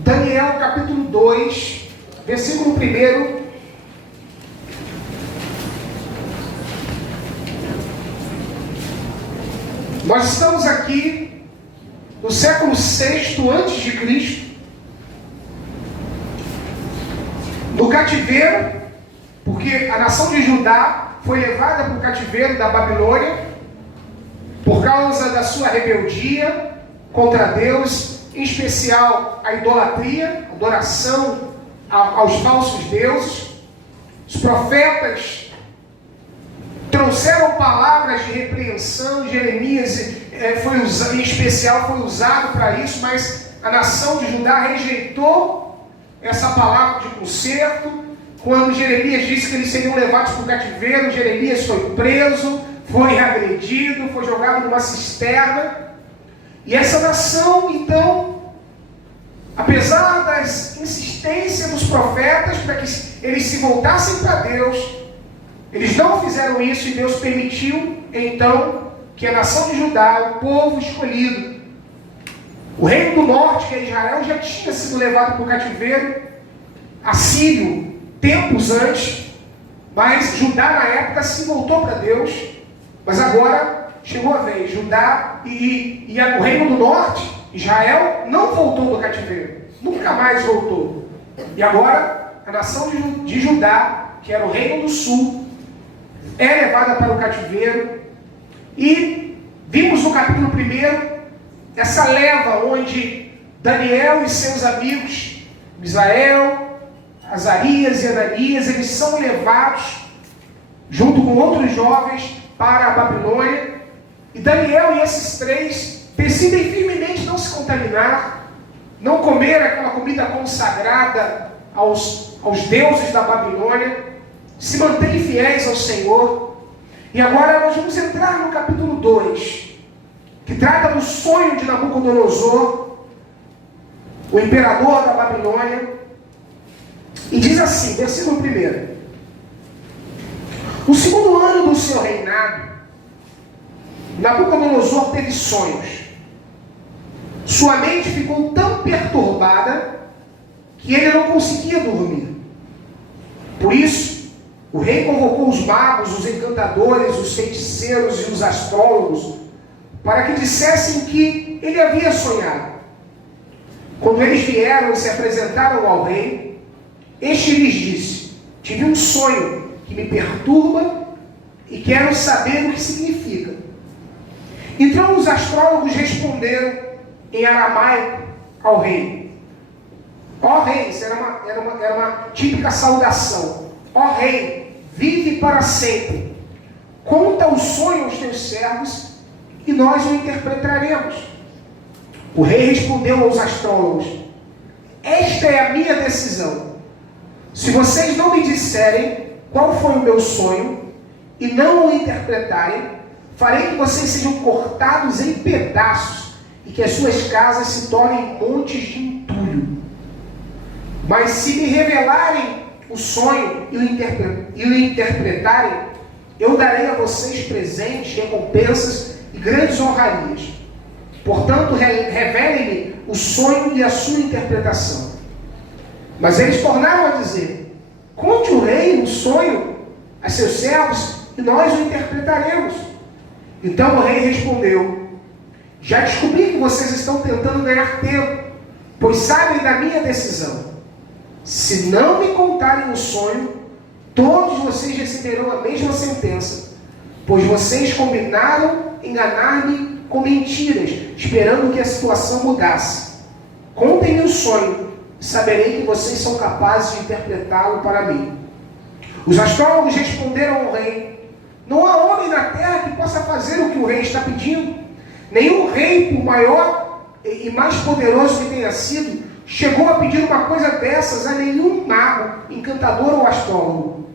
Daniel capítulo 2, versículo 1. Nós estamos aqui no século VI a.C., no cativeiro, porque a nação de Judá foi levada para o cativeiro da Babilônia por causa da sua rebeldia contra Deus, em especial a idolatria, a adoração aos falsos deuses. Os profetas trouxeram palavras de repreensão. Jeremias em especial foi usado para isso, mas a nação de Judá rejeitou essa palavra de conserto. Quando Jeremias disse que eles seriam levados para o cativeiro, Jeremias foi preso, foi agredido, foi jogado numa cisterna. E essa nação, então, apesar das insistências dos profetas para que eles se voltassem para Deus, eles não fizeram isso, e Deus permitiu, então, que a nação de Judá, o povo escolhido, o reino do norte, que é Israel, já tinha sido levado para o cativeiro assírio tempos antes, mas Judá na época se voltou para Deus. Mas agora chegou a vez, Judá e o reino do norte, Israel, não voltou do cativeiro, nunca mais voltou. E agora a nação de Judá, que era o reino do sul, é levada para o cativeiro. E vimos no capítulo 1 essa leva onde Daniel e seus amigos, Misael, Azarias e Ananias, eles são levados junto com outros jovens para a Babilônia. E Daniel e esses três decidem firmemente não se contaminar, não comer aquela comida consagrada aos deuses da Babilônia, se mantêm fiéis ao Senhor. E agora nós vamos entrar no capítulo 2, que trata do sonho de Nabucodonosor, o imperador da Babilônia. E diz assim, versículo 1: no segundo ano do seu reinado, Nabucodonosor teve sonhos. Sua mente ficou tão perturbada que ele não conseguia dormir. Por isso, o rei convocou os magos, os encantadores, os feiticeiros e os astrólogos para que dissessem que ele havia sonhado. Quando eles vieram e se apresentaram ao rei, este lhes disse: tive um sonho que me perturba e quero saber o que significa. Então os astrólogos responderam em aramaico ao rei. Ó rei, isso era uma típica saudação. Ó rei, vive para sempre. Conta o sonho aos teus servos e nós o interpretaremos. O rei respondeu aos astrólogos: esta é a minha decisão. Se vocês não me disserem qual foi o meu sonho e não o interpretarem, farei que vocês sejam cortados em pedaços e que as suas casas se tornem montes de entulho. Mas se me revelarem o sonho e o interpretarem, eu darei a vocês presentes, recompensas e grandes honrarias. Portanto, revelem-me o sonho e a sua interpretação. Mas eles tornaram a dizer: conte o rei o sonho a seus servos e nós o interpretaremos. Então o rei respondeu: já descobri que vocês estão tentando ganhar tempo, pois sabem da minha decisão. Se não me contarem o sonho, todos vocês receberão a mesma sentença, pois vocês combinaram enganar-me com mentiras, esperando que a situação mudasse. Contem-me o sonho, e saberei que vocês são capazes de interpretá-lo para mim. Os astrólogos responderam ao rei: não há homem na terra que possa fazer o que o rei está pedindo. Nenhum rei, por maior e mais poderoso que tenha sido, chegou a pedir uma coisa dessas a nenhum mago, encantador ou astrólogo.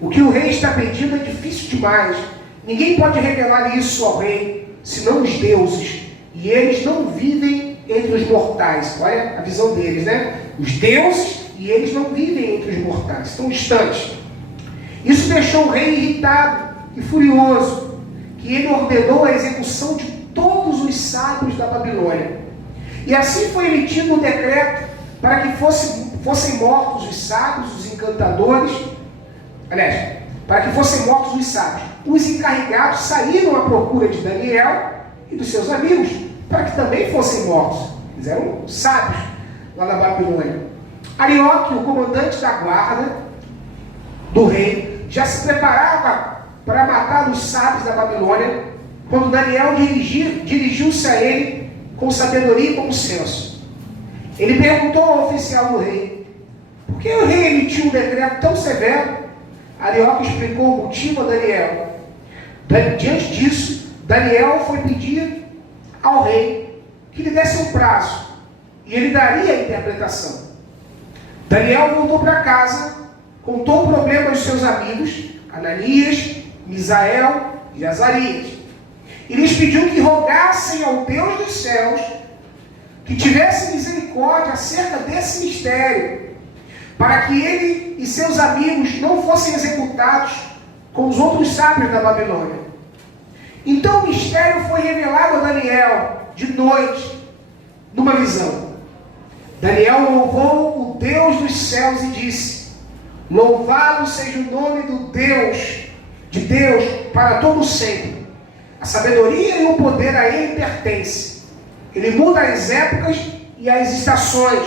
O que o rei está pedindo é difícil demais. Ninguém pode revelar isso ao rei, senão os deuses. E eles não vivem entre os mortais. Olha a visão deles, né? Os deuses e eles não vivem entre os mortais, estão distantes. Isso deixou o rei irritado e furioso, que ele ordenou a execução de todos os sábios da Babilônia. E assim foi emitido um decreto para que fossem mortos os sábios, os encantadores. Aliás, para que fossem mortos os sábios. Os encarregados saíram à procura de Daniel e dos seus amigos, para que também fossem mortos. Eles eram sábios lá na Babilônia. Arioque, o comandante da guarda do rei, já se preparava para matar os sábios da Babilônia, quando Daniel dirigiu-se a ele com sabedoria e bom senso. Ele perguntou ao oficial do rei: por que o rei emitiu um decreto tão severo? Arioque explicou o motivo a Daniel. Diante disso, Daniel foi pedir ao rei que lhe desse um prazo, e ele daria a interpretação. Daniel voltou para casa, contou o problema aos seus amigos, Ananias, Misael e Azarias, e lhes pediu que rogassem ao Deus dos céus que tivesse misericórdia acerca desse mistério, para que ele e seus amigos não fossem executados com os outros sábios da Babilônia. Então o mistério foi revelado a Daniel de noite, numa visão. Daniel louvou o Deus dos céus e disse: louvado seja o nome de Deus para todo sempre. A sabedoria e o poder a ele pertencem. Ele muda as épocas e as estações,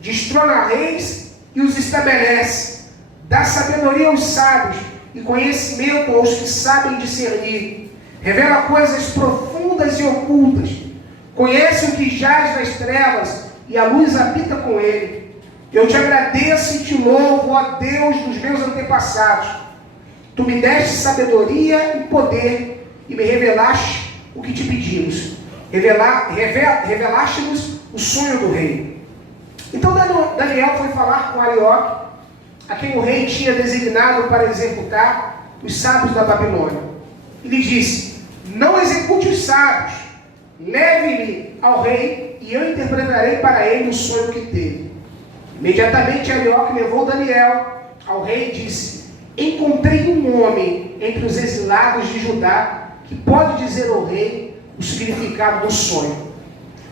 destrona reis e os estabelece, dá sabedoria aos sábios e conhecimento aos que sabem discernir, revela coisas profundas e ocultas, conhece o que jaz nas trevas e a luz habita com ele. Eu te agradeço e te louvo, ó Deus dos meus antepassados. Tu me deste sabedoria e poder e me revelaste o que te pedimos. Revelaste-nos o sonho do rei. Então Daniel foi falar com Arioque, a quem o rei tinha designado para executar os sábios da Babilônia. E lhe disse: não execute os sábios, leve-me ao rei e eu interpretarei para ele o sonho que teve. Imediatamente Arioque levou Daniel ao rei e disse: encontrei um homem entre os exilados de Judá que pode dizer ao rei o significado do sonho.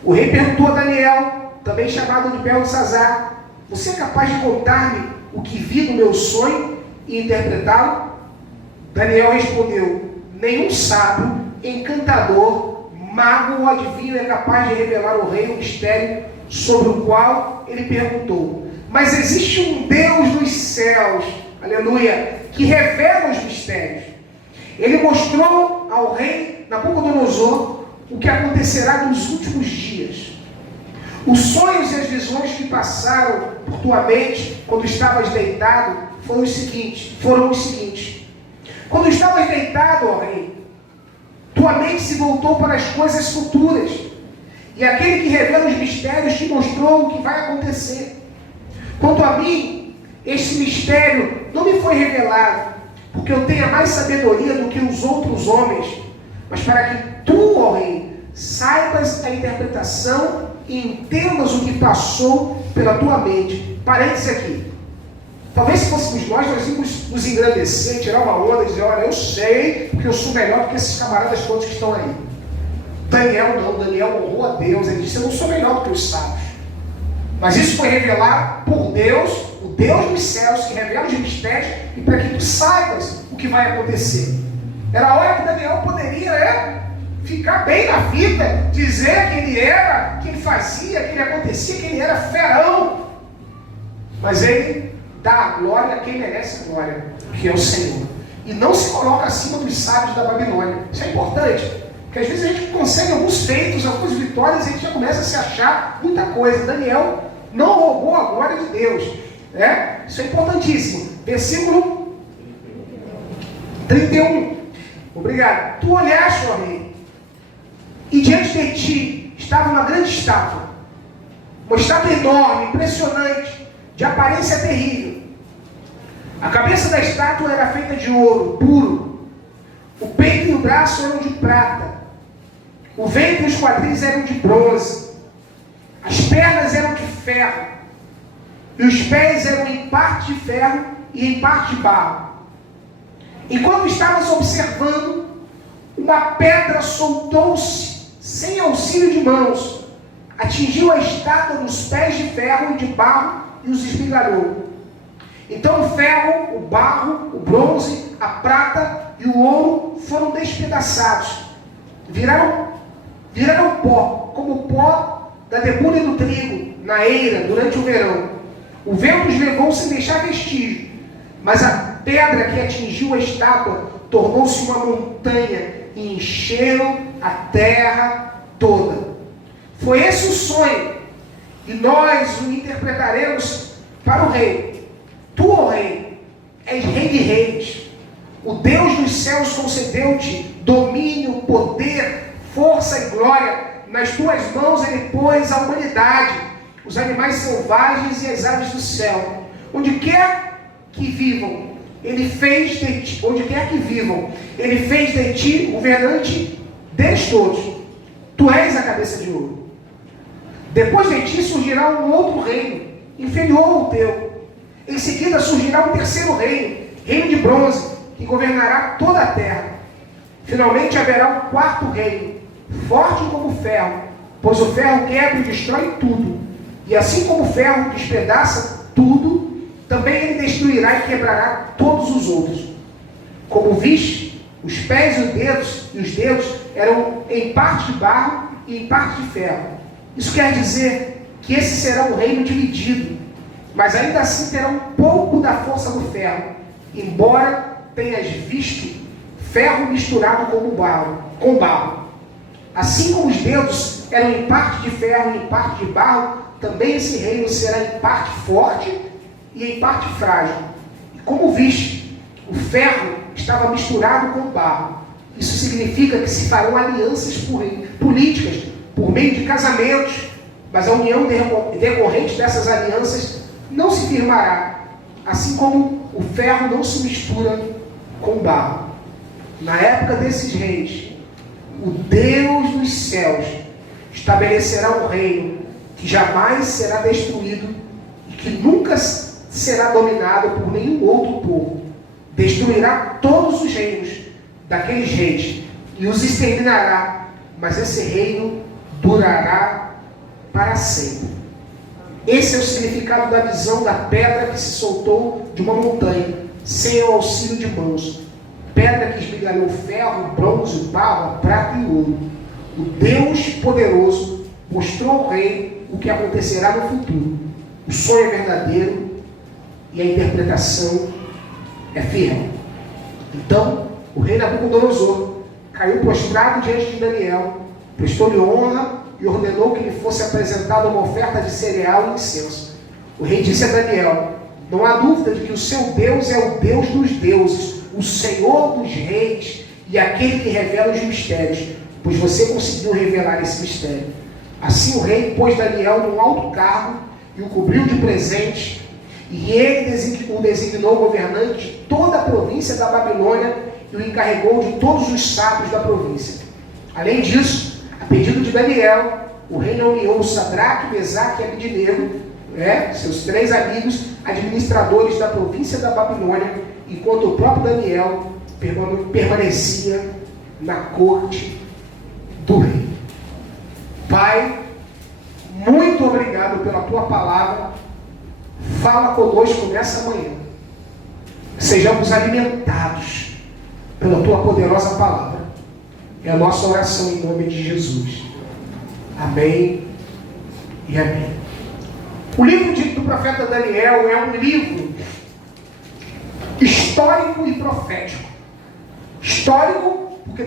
O rei perguntou a Daniel, também chamado de Beltesazar: você é capaz de contar-me o que vi no meu sonho e interpretá-lo? Daniel respondeu: nenhum sábio, encantador, mago ou adivinho é capaz de revelar ao rei o mistério sobre o qual ele perguntou. Mas existe um Deus dos céus, aleluia, que revela os mistérios. Ele mostrou ao rei Nabucodonosor o que acontecerá nos últimos dias. Os sonhos e as visões que passaram por tua mente quando estavas deitado foram os seguintes. Quando estavas deitado, ó rei, tua mente se voltou para as coisas futuras, e aquele que revela os mistérios te mostrou o que vai acontecer. Quanto a mim, este mistério não me foi revelado, porque eu tenha mais sabedoria do que os outros homens, mas para que tu, ó rei, saibas a interpretação e entendas o que passou pela tua mente. Parênteses aqui. Talvez se fôssemos nós íamos nos engrandecer, tirar uma onda e dizer: olha, eu sei, porque eu sou melhor do que esses camaradas todos que estão aí. Daniel não, Daniel honrou a Deus, ele disse: eu não sou melhor do que os sábios. Mas isso foi revelado por Deus, o Deus dos céus, que revela os mistérios, e para que tu saibas o que vai acontecer. Era a hora que Daniel poderia ficar bem na vida, dizer quem ele era, que ele fazia, que ele acontecia, que ele era ferão. Mas ele dá a glória a quem merece a glória, que é o Senhor. E não se coloca acima dos sábios da Babilônia. Isso é importante, porque às vezes a gente consegue alguns feitos, algumas vitórias, e a gente já começa a se achar muita coisa. Daniel não roubou a glória de Deus. Isso é importantíssimo. Versículo 31. Obrigado. Tu olhaste, ó rei, e diante de ti estava uma grande estátua. Uma estátua enorme, impressionante, de aparência terrível. A cabeça da estátua era feita de ouro puro. O peito e o braço eram de prata. O ventre e os quadris eram de bronze. As pernas eram de ferro. E os pés eram em parte de ferro e em parte de barro. Enquanto estavas observando, uma pedra soltou-se sem auxílio de mãos. atingiu a estátua dos pés de ferro e de barro e os esmigalhou. Então o ferro, o barro, o bronze, a prata e o ouro foram despedaçados. Viraram pó, como o pó da debulha do trigo na eira durante o verão. O vento os levou sem deixar vestígio, mas a pedra que atingiu a estátua tornou-se uma montanha e encheu a terra toda. Foi esse o sonho, e nós o interpretaremos para o rei. Tu, ó rei, és rei de reis. O Deus dos céus concedeu-te domínio, poder, força e glória. Nas tuas mãos ele pôs a humanidade, os animais selvagens e as aves do céu. Onde quer que vivam, ele fez de ti, ele fez de ti governante deles todos. Tu és a cabeça de ouro. Depois de ti surgirá um outro reino, inferior ao teu. Em seguida surgirá um terceiro reino, reino de bronze, que governará toda a terra. Finalmente haverá um quarto reino, forte como o ferro, pois o ferro quebra e destrói tudo. E assim como o ferro despedaça tudo, também ele destruirá e quebrará todos os outros. Como viste, os pés e os dedos eram em parte de barro e em parte de ferro. Isso quer dizer que esse será um reino dividido, mas ainda assim terá um pouco da força do ferro, embora tenhas visto ferro misturado com barro. Assim como os dedos eram em parte de ferro e em parte de barro, também esse reino será em parte forte e em parte frágil. E como viste, o ferro estava misturado com barro. Isso significa que se farão alianças políticas por meio de casamentos, mas a união decorrente dessas alianças não se firmará, assim como o ferro não se mistura com barro. Na época desses reis, o Deus dos céus estabelecerá um reino que jamais será destruído e que nunca será dominado por nenhum outro povo. Destruirá todos os reinos daqueles reis e os exterminará, mas esse reino durará para sempre. Esse é o significado da visão da pedra que se soltou de uma montanha, sem o auxílio de mãos. Pedra que esmigalhou ferro, bronze, barro, prata e ouro. O Deus poderoso mostrou ao rei o que acontecerá no futuro. O sonho é verdadeiro e a interpretação é fiel. Então, o rei Nabucodonosor caiu prostrado diante de Daniel, prestou-lhe honra e ordenou que lhe fosse apresentada uma oferta de cereal e incenso. O rei disse a Daniel: não há dúvida de que o seu Deus é o Deus dos deuses, o Senhor dos reis e aquele que revela os mistérios, pois você conseguiu revelar esse mistério. Assim o rei pôs Daniel num alto cargo e o cobriu de presentes, e ele o designou governante de toda a província da Babilônia e o encarregou de todos os sábios da província. Além disso, a pedido de Daniel, o rei nomeou Sadraque, Mesaque e Abednego, seus 3 amigos, administradores da província da Babilônia, enquanto o próprio Daniel permanecia na corte do rei. Pai, muito obrigado pela tua palavra. Fala conosco nessa manhã. Sejamos alimentados pela tua poderosa palavra. É a nossa oração em nome de Jesus. Amém e amém. O livro do profeta Daniel é um livro histórico e profético. Histórico porque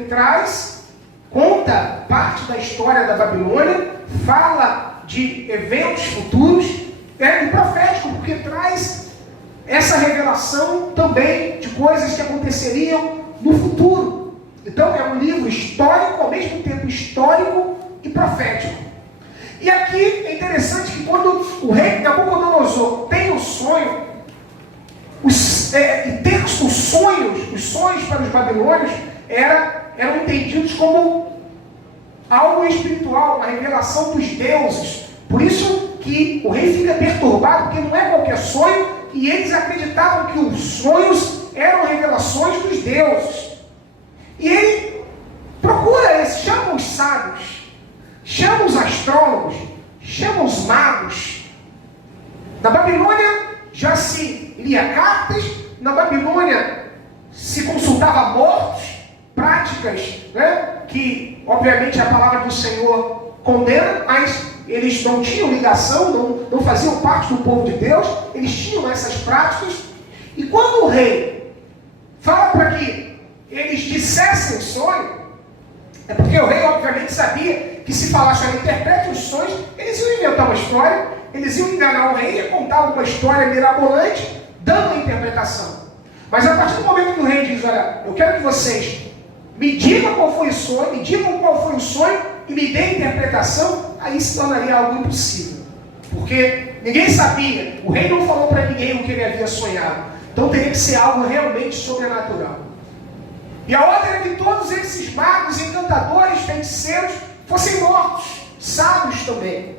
conta parte da história da Babilônia, fala de eventos futuros, e profético porque traz essa revelação também de coisas que aconteceriam no futuro. Então é um livro histórico, ao mesmo tempo histórico e profético. E aqui é interessante que quando o rei Nabucodonosor tem o sonho, os sonhos para os babilônios eram entendidos como algo espiritual, uma revelação dos deuses. Por isso que o rei fica perturbado, porque não é qualquer sonho, e eles acreditavam que os sonhos eram revelações dos deuses. E ele chama os sábios, chama os astrólogos, chama os magos. Na Babilônia já se lia cartas, na Babilônia se consultava mortos, práticas, né, que obviamente a palavra do Senhor condena, mas eles não tinham ligação, não faziam parte do povo de Deus, eles tinham essas práticas. E quando o rei fala para que eles dissessem o sonho, é porque o rei obviamente sabia que se falasse, olha, interprete os sonhos, eles iam inventar uma história, eles iam enganar o rei e contar alguma história mirabolante, dando a interpretação. Mas a partir do momento que o rei diz, olha, eu quero que vocês me digam qual foi o sonho, e me deem a interpretação, aí se tornaria algo impossível. Porque ninguém sabia, o rei não falou para ninguém o que ele havia sonhado. Então teria que ser algo realmente sobrenatural. E a ordem era que todos esses magos, encantadores, feiticeiros, fossem mortos, sábios também.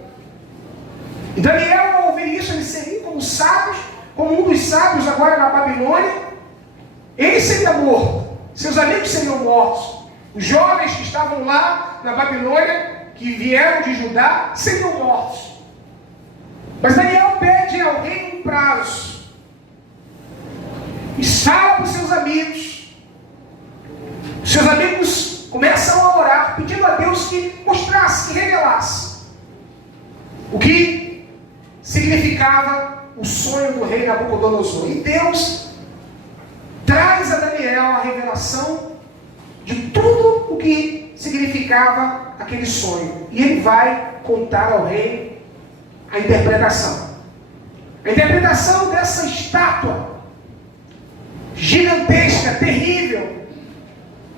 E Daniel, ao ouvir isso, ele seria como sábios, como um dos sábios agora na Babilônia. Ele seria morto, seus amigos seriam mortos. Os jovens que estavam lá na Babilônia, que vieram de Judá, seriam mortos. Mas Daniel pede ao rei um prazo. E fala para os seus amigos. Os seus amigos começam a orar, pedindo a Deus que mostrasse, que revelasse o que significava o sonho do rei Nabucodonosor. E Deus traz a Daniel a revelação de tudo o que significava aquele sonho. E ele vai contar ao rei a interpretação. A interpretação dessa estátua gigantesca, terrível,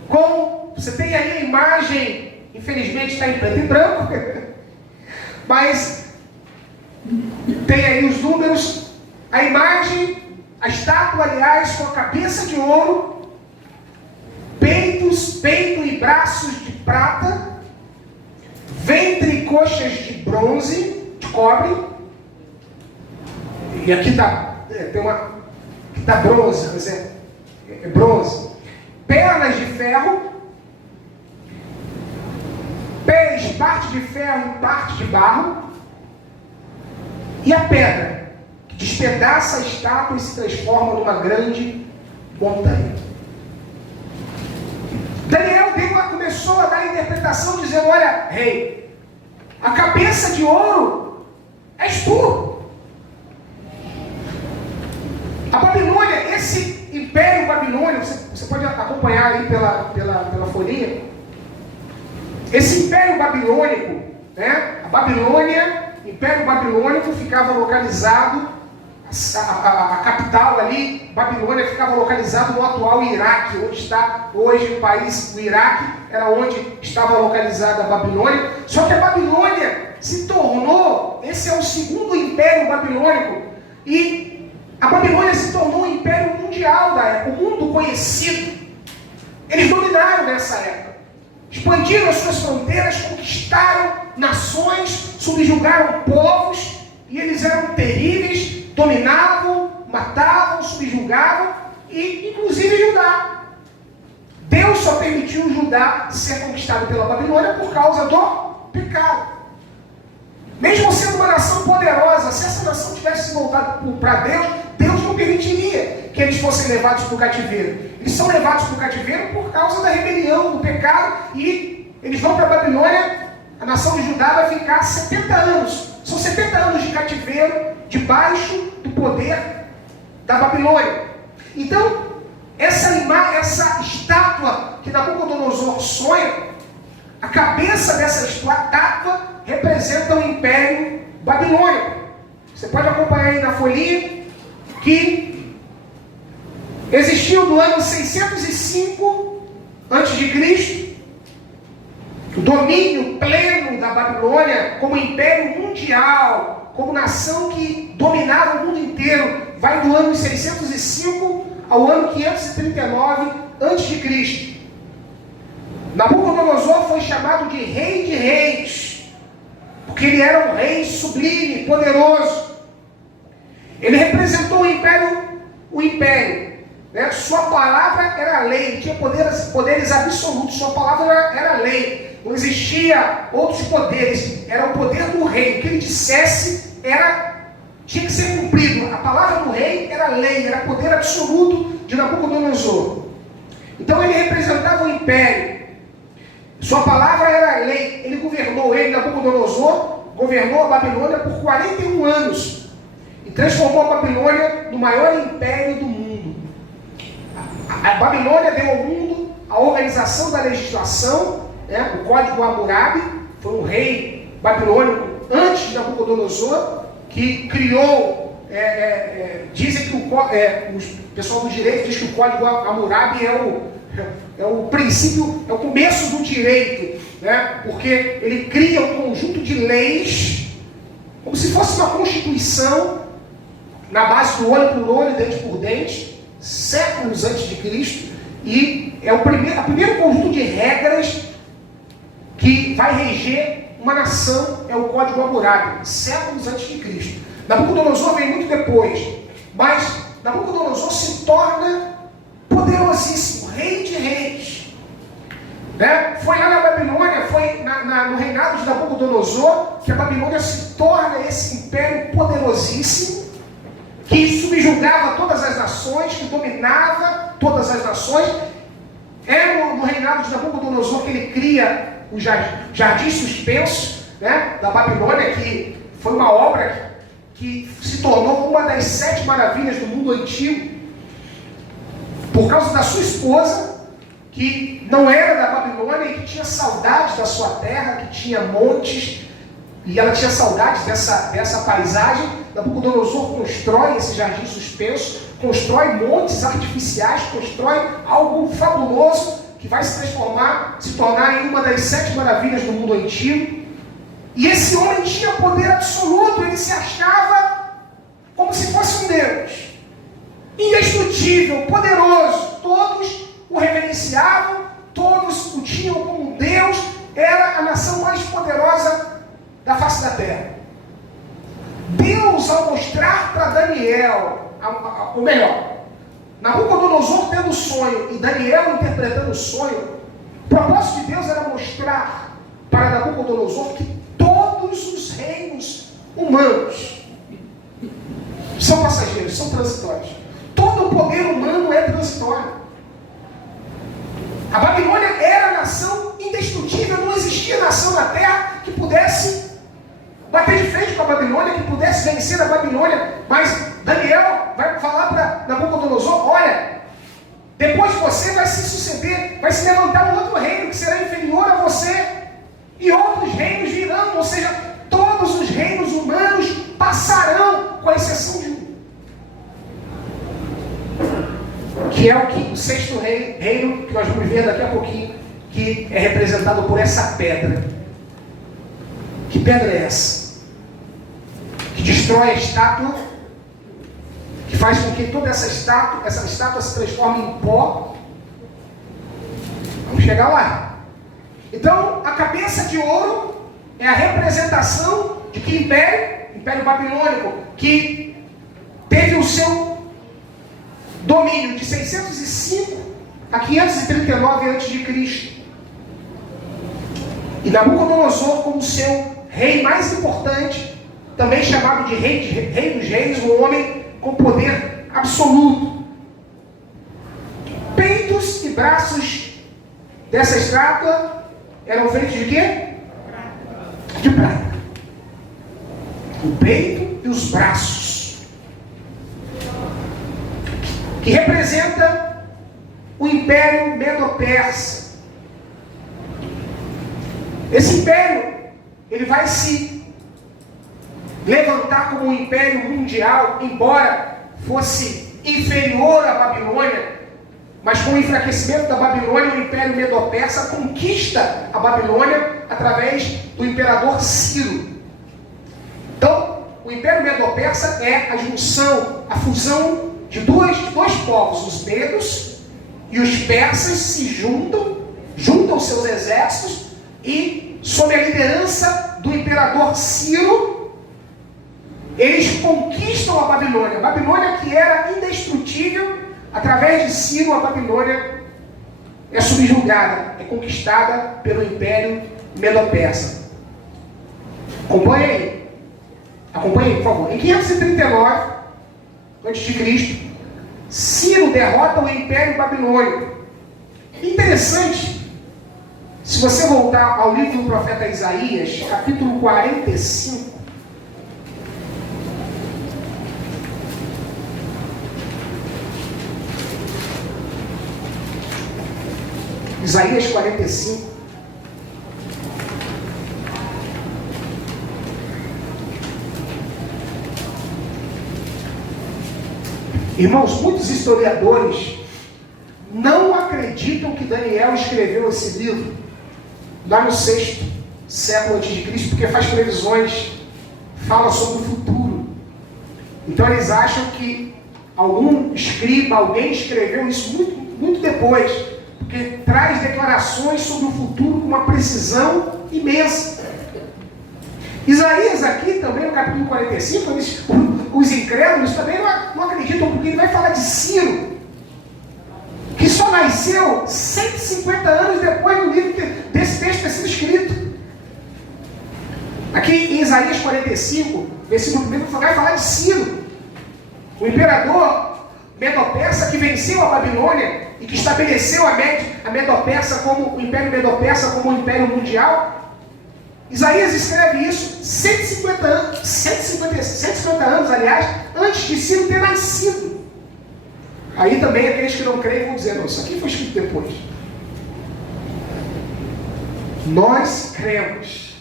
com, você tem aí a imagem, infelizmente está em preto e branco, mas tem aí os números, a imagem, a estátua, aliás, com a cabeça de ouro, peito e braços de prata, ventre e coxas de bronze, de cobre, e aqui está, tem uma, aqui está bronze, mas é bronze, pernas de ferro, pés, parte de ferro e parte de barro, e a pedra, que despedaça a estátua e se transforma numa grande montanha. Daniel começou a dar a interpretação dizendo, olha, rei, a cabeça de ouro és tu. A Babilônia, esse império babilônico, você pode acompanhar aí pela folhinha, esse império babilônico, né, a Babilônia, o império babilônico ficava localizado, a capital ali, Babilônia, ficava localizado no atual Iraque, onde está hoje o país, o Iraque, era onde estava localizada a Babilônia. Só que a Babilônia se tornou, esse é o segundo império babilônico, e a Babilônia se tornou um império mundial da época, o mundo conhecido. Eles dominaram nessa época, expandiram as suas fronteiras, conquistaram nações, subjugaram povos, e eles eram terríveis, dominavam, matavam, subjugavam, e inclusive Judá. Deus só permitiu Judá ser conquistado pela Babilônia por causa do pecado. Mesmo sendo uma nação poderosa, se essa nação tivesse se voltado para Deus, Deus não permitiria que eles fossem levados para o cativeiro. Eles são levados para o cativeiro por causa da rebelião, do pecado, e eles vão para a Babilônia. A nação de Judá vai ficar 70 anos. São 70 anos de cativeiro, debaixo do poder da Babilônia. Então, essa estátua que Nabucodonosor sonha, a cabeça dessa estátua representa o Império Babilônico. Você pode acompanhar aí na folhinha que existiu do ano 605 a.C., o domínio pleno da Babilônia como império mundial, como nação que dominava o mundo inteiro, vai do ano 605 ao ano 539 a.C. Nabucodonosor foi chamado de Rei de Reis, porque ele era um rei sublime, poderoso. Ele representou o império. Né? Sua palavra era lei, tinha poderes absolutos, sua palavra era lei. não existia outros poderes, era o poder do rei. O que ele dissesse tinha que ser cumprido. A palavra do rei era lei, era poder absoluto de Nabucodonosor. Então ele representava o império. Sua palavra era lei. Ele governou, Nabucodonosor, governou a Babilônia por 41 anos. E transformou a Babilônia no maior império do mundo. A Babilônia deu ao mundo a organização da legislação, o Código Hammurabi. Foi um rei babilônico antes de Nabucodonosor que criou, dizem que o pessoal do direito diz que o Código Hammurabi é o princípio, é o começo do direito, porque ele cria um conjunto de leis, como se fosse uma constituição, na base do olho por olho, dente por dente, séculos antes de Cristo, e é o primeiro conjunto de regras que vai reger uma nação, é o Código Hammurabi, séculos antes de Cristo. Nabucodonosor vem muito depois, mas Nabucodonosor se torna poderosíssimo, rei de reis. Foi lá na Babilônia, foi no reinado de Nabucodonosor, que a Babilônia se torna esse império poderosíssimo, que subjugava todas as nações, que dominava todas as nações. É no reinado de Nabucodonosor que ele cria os jardins suspensos, da Babilônia, que foi uma obra que se tornou uma das 7 maravilhas do mundo antigo, por causa da sua esposa, que não era da Babilônia e que tinha saudades da sua terra, que tinha montes, e ela tinha saudades dessa paisagem. Nabucodonosor constrói esse jardim suspenso, constrói montes artificiais, constrói algo fabuloso que vai se tornar em uma das 7 maravilhas do mundo antigo. E esse homem tinha poder absoluto, ele se achava como se fosse um Deus, indestrutível, poderoso. Todos o reverenciavam, todos o tinham como Deus, era a nação mais poderosa da face da terra. Deus, ao mostrar para Daniel, ou melhor, Nabucodonosor tendo o sonho e Daniel interpretando o sonho, o propósito de Deus era mostrar para Nabucodonosor que todos os reinos humanos são passageiros, são transitórios. Todo o poder humano é transitório. A Babilônia era a nação indestrutível, não existia nação na terra que pudesse bater de frente com a Babilônia, que pudesse vencer a Babilônia. Mas Daniel vai falar para Nabucodonosor: olha, depois de você vai se suceder, vai se levantar um outro reino que será inferior a você, e outros reinos virão, ou seja, todos os reinos humanos passarão, com exceção de um, que é o 6º reino, que nós vamos ver daqui a pouquinho, que é representado por essa pedra. Que pedra é essa? Que destrói a estátua, que faz com que toda essa estátua se transforme em pó. Vamos chegar lá. Então, a cabeça de ouro é a representação de que Império Babilônico, que teve o seu domínio de 605 a 539 a.C. E Nabucodonosor, como seu rei mais importante, também chamado de rei dos reis, um homem com poder absoluto. Peitos e braços dessa estátua eram feitos de quê? De prata. O peito e os braços, que representa o Império Medo-Persa. Esse império, ele vai se levantar como um império mundial, embora fosse inferior à Babilônia, mas com o enfraquecimento da Babilônia, o Império Medo-Persa conquista a Babilônia através do imperador Ciro. Então, o Império Medo-Persa é a junção, a fusão de dois povos, os medos e os persas se juntam seus exércitos e, sob a liderança do imperador Ciro, eles conquistam a Babilônia. A Babilônia, que era indestrutível, através de Ciro, a Babilônia é subjugada, é conquistada pelo Império Medo-Persa. Acompanhe aí, por favor. Em 539 a.C., Ciro derrota o Império Babilônico. Interessante, se você voltar ao livro do profeta Isaías, capítulo 45, Isaías 45. Irmãos, muitos historiadores não acreditam que Daniel escreveu esse livro lá no 6º século a.C., porque faz previsões, fala sobre o futuro. Então eles acham que alguém escreveu isso muito depois, porque traz declarações sobre o futuro com uma precisão imensa. Isaías aqui também, no capítulo 45, os incrédulos também não acreditam, porque ele vai falar de Ciro, que só nasceu 150 anos depois do livro desse texto ter sido escrito. Aqui em Isaías 45, versículo 1, vai falar de Ciro, o imperador Medo-Persa que venceu a Babilônia e que estabeleceu a Medo-Persa como o Império Medo-Persa como o Império Mundial. Isaías escreve isso 150 anos, aliás, antes de Ciro ter nascido. Aí também aqueles que não creem vão dizer, não, isso aqui foi escrito depois. Nós cremos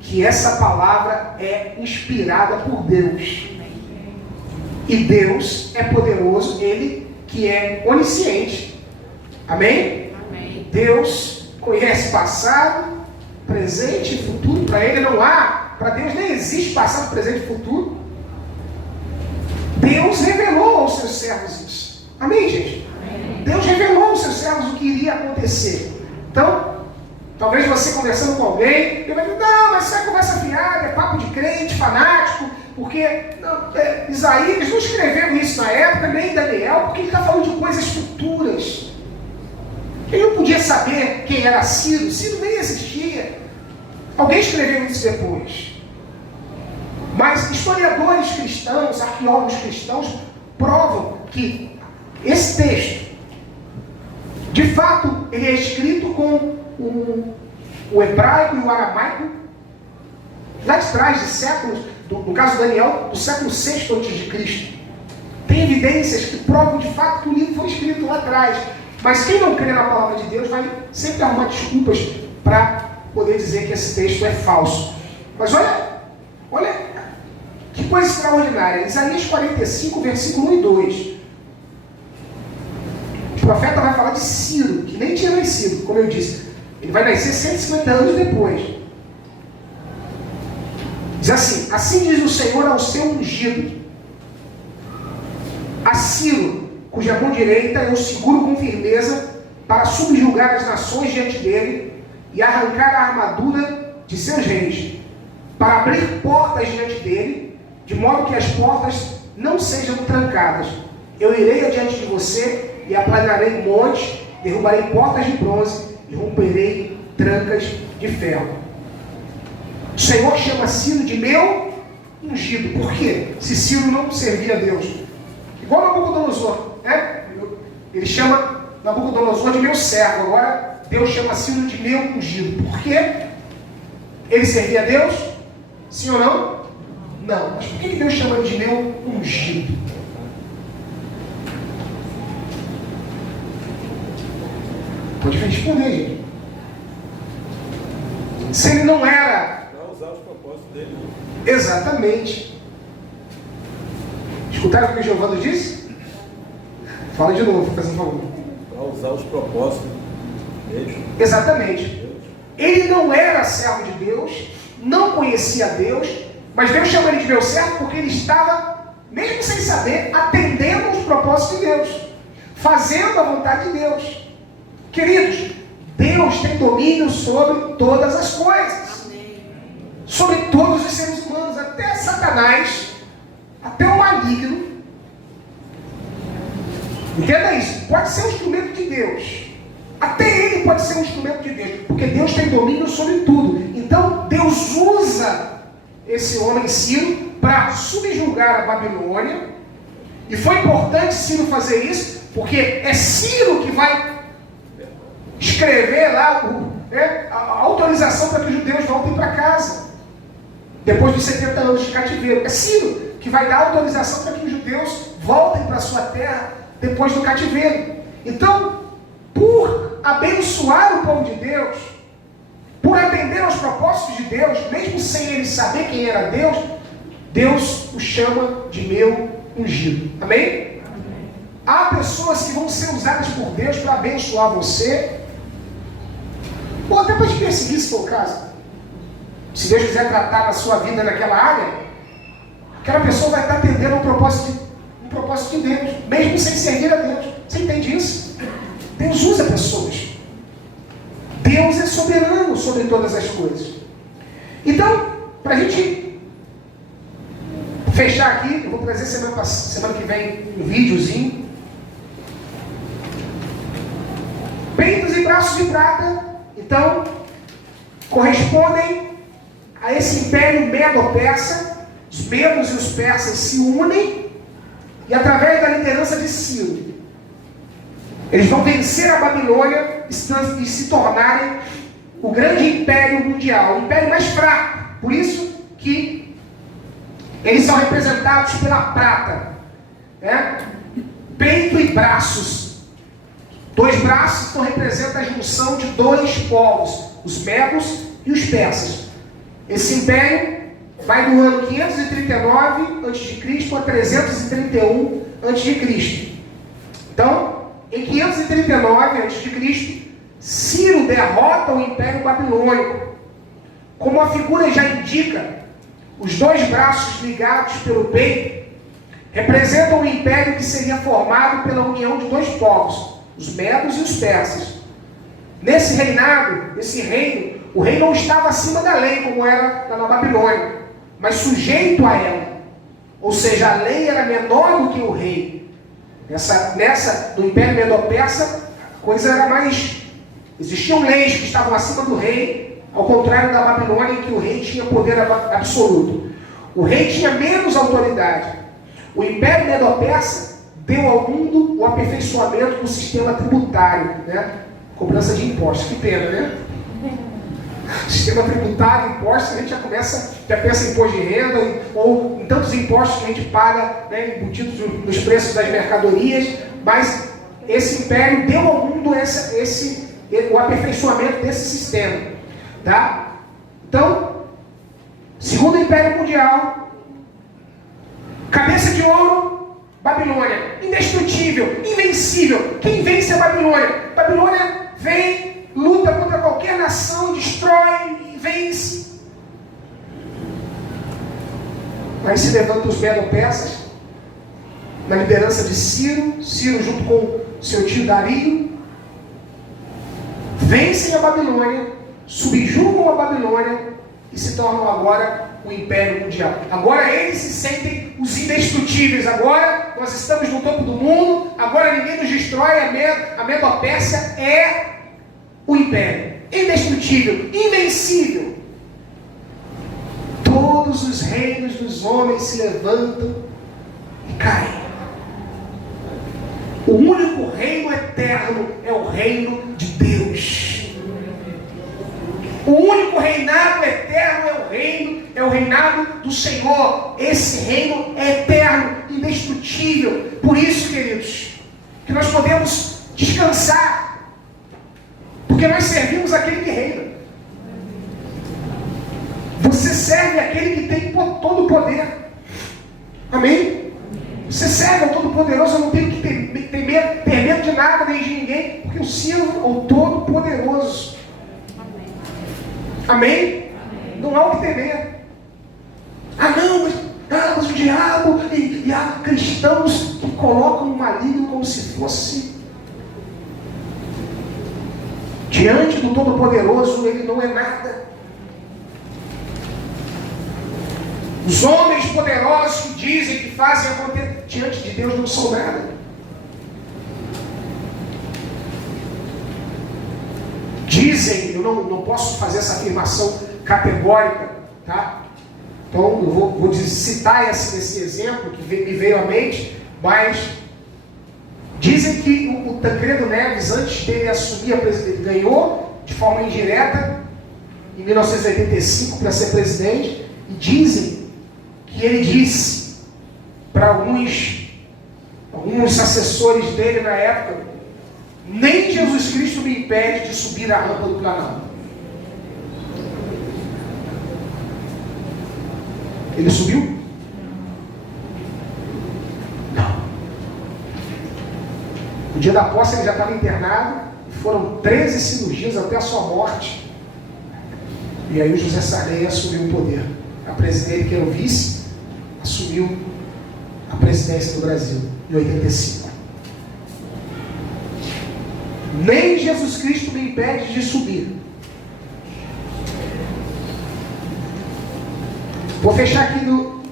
que essa palavra é inspirada por Deus. E Deus é poderoso, Ele que é onisciente. Amém? Amém. Deus conhece passado, presente e futuro. Para Ele não há, para Deus nem existe passado, presente e futuro. Deus revelou aos seus servos isso. Amém, gente? Amém. Deus revelou aos seus servos o que iria acontecer. Então, talvez você conversando com alguém, ele vai dizer, não, mas isso é conversa fiada, é papo de crente, fanático, porque Isaías não escreveu isso na época, nem Daniel, porque ele está falando de coisas futuras. Ele não podia saber quem era Ciro, Ciro nem existia. Alguém escreveu isso depois. Mas historiadores cristãos, arqueólogos cristãos, provam que esse texto, de fato, ele é escrito com o hebraico e o aramaico, lá de trás de séculos, no caso de Daniel, do século VI a.C. Tem evidências que provam de fato que o livro foi escrito lá atrás. Mas quem não crê na palavra de Deus vai sempre arrumar desculpas para poder dizer que esse texto é falso. Mas olha que coisa extraordinária. Isaías 45, versículo 1 e 2. O profeta vai falar de Ciro, que nem tinha nascido, como eu disse. Ele vai nascer 150 anos depois. Diz assim: assim diz o Senhor ao seu ungido, a Ciro, cuja mão direita eu seguro com firmeza, para subjugar as nações diante dele e arrancar a armadura de seus reis, para abrir portas diante dele, de modo que as portas não sejam trancadas. Eu irei adiante de você e aplanarei montes, derrubarei portas de bronze e romperei trancas de ferro. O Senhor chama Ciro de meu ungido. Por quê? Se Ciro não servia a Deus. Igual Nabucodonosor, né? Ele chama Nabucodonosor de meu servo. Agora Deus chama Ciro de meu ungido. Por quê? Ele servia a Deus? Sim ou não? Não. Mas por que Deus chama ele de meu ungido? Pode responder, gente. Se ele não era... Para usar os propósitos dele. Exatamente. Escutaram o que o Giovanni disse? Fala de novo, fazendo favor. Para usar os propósitos dele. Exatamente. Ele não era servo de Deus, não conhecia Deus, mas Deus chama ele de meu servo porque ele estava, mesmo sem saber, atendendo os propósitos de Deus, fazendo a vontade de Deus. Queridos, Deus tem domínio sobre todas as coisas. Amém. Sobre todos os seres humanos, até Satanás, até o maligno. Entenda isso, pode ser um instrumento de Deus, Até ele pode ser um instrumento de Deus, porque Deus tem domínio sobre tudo. Então, Deus usa esse homem Ciro para subjugar a Babilônia. E foi importante Ciro fazer isso, porque é Ciro que vai escrever lá a autorização para que os judeus voltem para casa, depois dos 70 anos de cativeiro. É Ciro que vai dar autorização para que os judeus voltem para a sua terra depois do cativeiro. Então, por abençoar o povo de Deus, por atender aos propósitos de Deus, mesmo sem ele saber quem era Deus, Deus o chama de meu ungido. Amém? Há pessoas que vão ser usadas por Deus para abençoar você, ou até para te perseguir, se for o caso. Se Deus quiser tratar na sua vida naquela área, aquela pessoa vai estar atendendo um propósito de Deus, mesmo sem servir a Deus. Você entende isso? Deus usa pessoas. Deus é soberano sobre todas as coisas. Então, para a gente fechar aqui, eu vou trazer semana que vem um videozinho. Peitos e braços de prata, então, correspondem a esse império medo-persa. Os medos e os persas se unem, e através da liderança de Ciro, eles vão vencer a Babilônia e se tornarem o grande império mundial, o império mais fraco. Por isso que eles são representados pela prata, né? Peito e braços. 2 braços então representam a junção de 2 povos, os medos e os persas. Esse império vai do ano 539 a.C. a 331 a.C. Então, em 539 a.C., Ciro derrota o Império Babilônico. Como a figura já indica, os 2 braços ligados pelo peito representam um império que seria formado pela união de 2 povos, os medos e os persas. Nesse reinado, o rei não estava acima da lei, como era na Babilônia, mas sujeito a ela. Ou seja, a lei era menor do que o rei. No Império Medo-Persa, a coisa era mais... Existiam leis que estavam acima do rei, ao contrário da Babilônia, em que o rei tinha poder absoluto. O rei tinha menos autoridade. O Império Medo-Persa deu ao mundo o aperfeiçoamento do sistema tributário, né? Cobrança de impostos. Que pena, né? Sistema tributário, impostos, a gente já pensa em imposto de renda, ou em tantos impostos que a gente paga, né, embutidos nos preços das mercadorias, mas esse império deu ao mundo o aperfeiçoamento desse sistema. Tá? Então, segundo Império Mundial, cabeça de ouro, Babilônia, indestrutível, invencível. Quem vence a Babilônia? Babilônia vem, luta contra qualquer nação, destrói e vence. Aí se levantam os medo-persas, na liderança de Ciro junto com seu tio Dario, vencem a Babilônia, subjugam a Babilônia e se tornam agora o Império Mundial. Agora eles se sentem os indestrutíveis. Agora nós estamos no topo do mundo, agora ninguém nos destrói. A Medo-Pérsia é o império, indestrutível, invencível. Todos os reinos dos homens se levantam e caem. O único reino eterno é o reino de Deus. O único reinado eterno é o reinado do Senhor. Esse reino é eterno, indestrutível. Por isso, queridos, que nós podemos descansar, porque nós servimos aquele que reina. Você serve aquele que tem todo o poder. Amém? Você serve ao Todo-Poderoso. Eu não tenho que ter medo de nada nem de ninguém, porque eu sirvo ao Todo-Poderoso. Amém? Não há o que temer. Mas o diabo e há cristãos que colocam o maligno como se fosse... Diante do Todo-Poderoso, ele não é nada. Os homens poderosos que dizem que fazem acontecer, diante de Deus não são nada. Dizem, eu não posso fazer essa afirmação categórica, tá? Então eu vou citar esse exemplo que me veio à mente, mas dizem que o Tancredo Neves, antes dele assumir a presidência, ganhou de forma indireta em 1985 para ser presidente, e dizem que ele disse para alguns assessores dele na época: nem Jesus Cristo me impede de subir a rampa do Planalto. Ele subiu? Não. No dia da posse ele já estava internado, e foram 13 cirurgias até a sua morte. E aí o José Sarney assumiu o poder. A presidente, que era o vice, assumiu a presidência do Brasil em 85. Nem Jesus Cristo me impede de subir. Vou fechar aqui no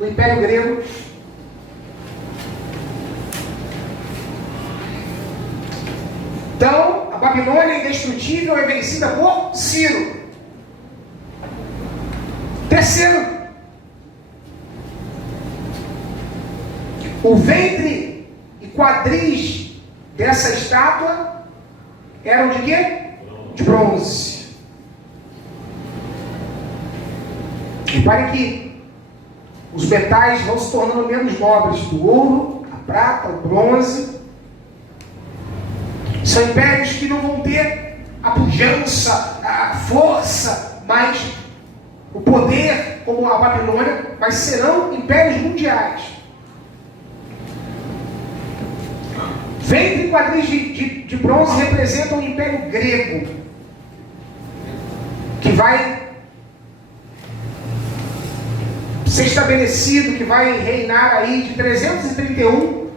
Império Grego. Então, a Babilônia indestrutível é vencida por Ciro. Terceiro, o ventre e quadris dessa estátua eram de quê? De bronze. Repare que os metais vão se tornando menos nobres, do ouro, a prata, o bronze. São impérios que não vão ter a pujança, a força, mas o poder, como a Babilônia, mas serão impérios mundiais. Ventre e quadris de bronze representam o Império Grego, que vai ser estabelecido, que vai reinar aí de 331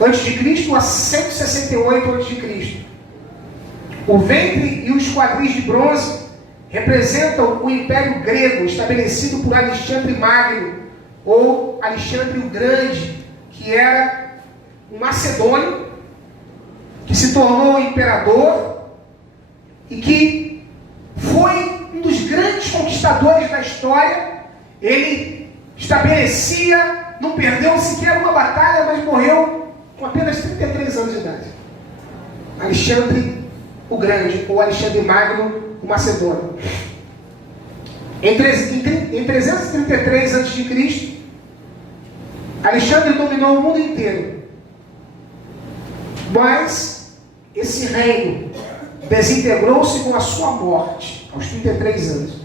a.C. a 168 a.C. O ventre e os quadris de bronze representam o Império Grego, estabelecido por Alexandre Magno, ou Alexandre o Grande, que era um macedônio, que se tornou imperador e que foi um dos grandes conquistadores da história. Ele estabelecia, não perdeu sequer uma batalha, mas morreu com apenas 33 anos de idade. Alexandre o Grande, ou Alexandre Magno, o macedônio. Em 333 a.C., Alexandre dominou o mundo inteiro. Mas esse reino desintegrou-se com a sua morte, aos 33 anos.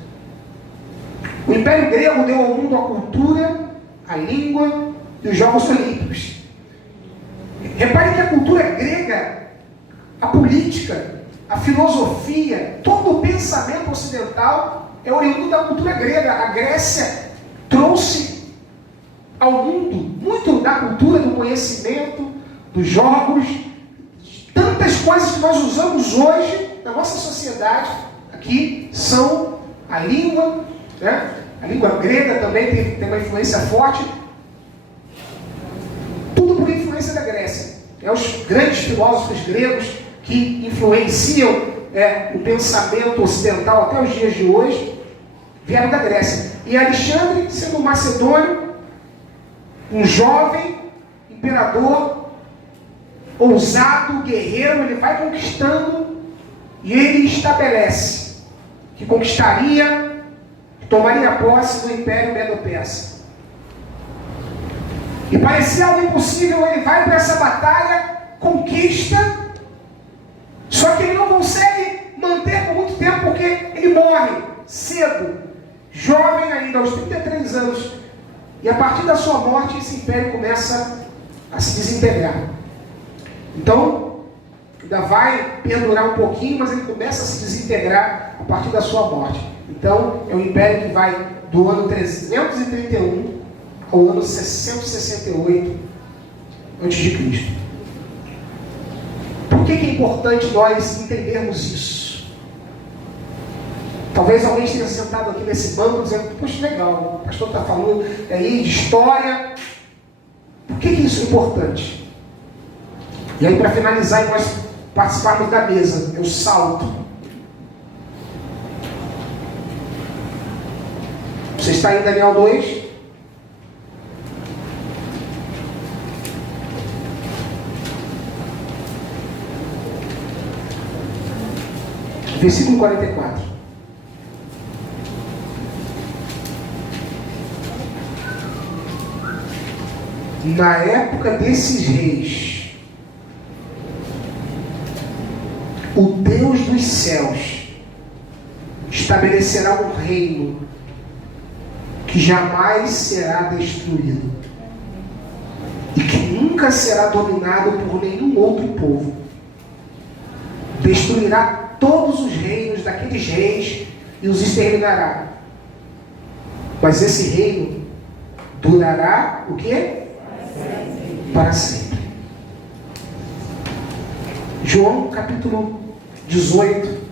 O Império Grego deu ao mundo a cultura, a língua e os Jogos Olímpicos. Repare que a cultura grega, a política, a filosofia, todo o pensamento ocidental é oriundo da cultura grega. A Grécia trouxe ao mundo muito da cultura, do conhecimento, dos jogos, tantas coisas que nós usamos hoje na nossa sociedade. Aqui são a língua, né? A língua grega também tem uma influência forte. Tudo por influência da Grécia. Os grandes filósofos gregos que influenciam o pensamento ocidental até os dias de hoje vieram da Grécia. E Alexandre, sendo um macedônio, um jovem imperador, ousado, guerreiro, ele vai conquistando e ele estabelece que conquistaria, tomaria posse do Império Medo-Persa. E parecia algo impossível, ele vai para essa batalha, conquista, só que ele não consegue manter por muito tempo, porque ele morre cedo, jovem ainda, aos 33 anos. E a partir da sua morte, esse império começa a se desintegrar. Então, ainda vai perdurar um pouquinho, mas ele começa a se desintegrar a partir da sua morte. Então, é um império que vai do ano 331 ao ano 668 a.C. Por que é importante nós entendermos isso? Talvez alguém esteja sentado aqui nesse banco dizendo: poxa, legal, o pastor está falando aí de história. Por que isso é importante? E aí, para finalizar, nós participarmos da mesa. É o salto. Você está em Daniel 2? Versículo 44. Na época desses reis, o Deus dos céus estabelecerá um reino que jamais será destruído e que nunca será dominado por nenhum outro povo. Destruirá todos os reinos daqueles reis e os exterminará. Mas esse reino durará o quê? Para sempre. João capítulo 18.